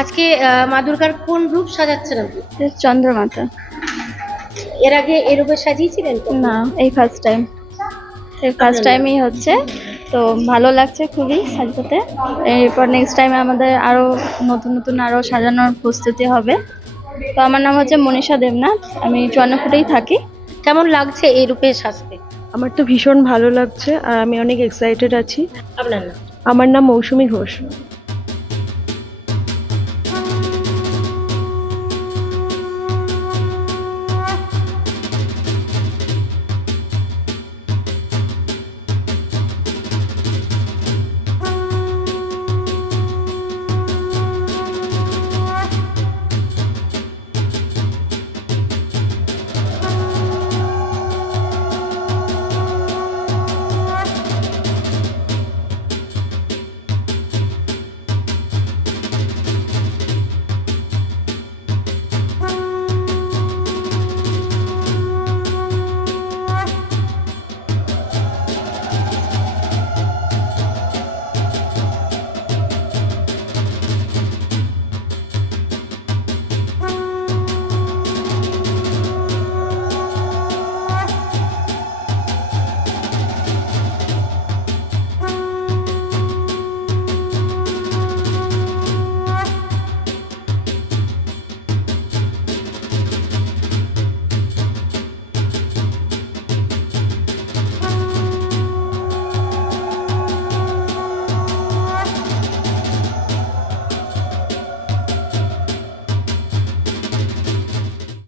আজকে মা দুর্গার কোন রূপ সাজাচ্ছেন আপনি? চন্দ্রমাতা। এর আগে এই রূপে সাজিয়েছিলেন না এই ফার্স্ট টাইম এই ফার্স্ট টাইমই হচ্ছে। তো ভালো লাগছে খুবই সাজাতে। এরপর নেক্সট টাইমে আমাদের আরও নতুন নতুন আরও সাজানোর প্রস্তুতি হবে। তো আমার নাম হচ্ছে মনীষা দেবনাথ। আমি চুয়ান্নপুরেই থাকি। কেমন লাগছে এই রূপে সাজতে? আমার তো ভীষণ ভালো লাগছে। আর আমি অনেক এক্সাইটেড আছি। আপনার নাম? আমার নাম মৌসুমী ঘোষ।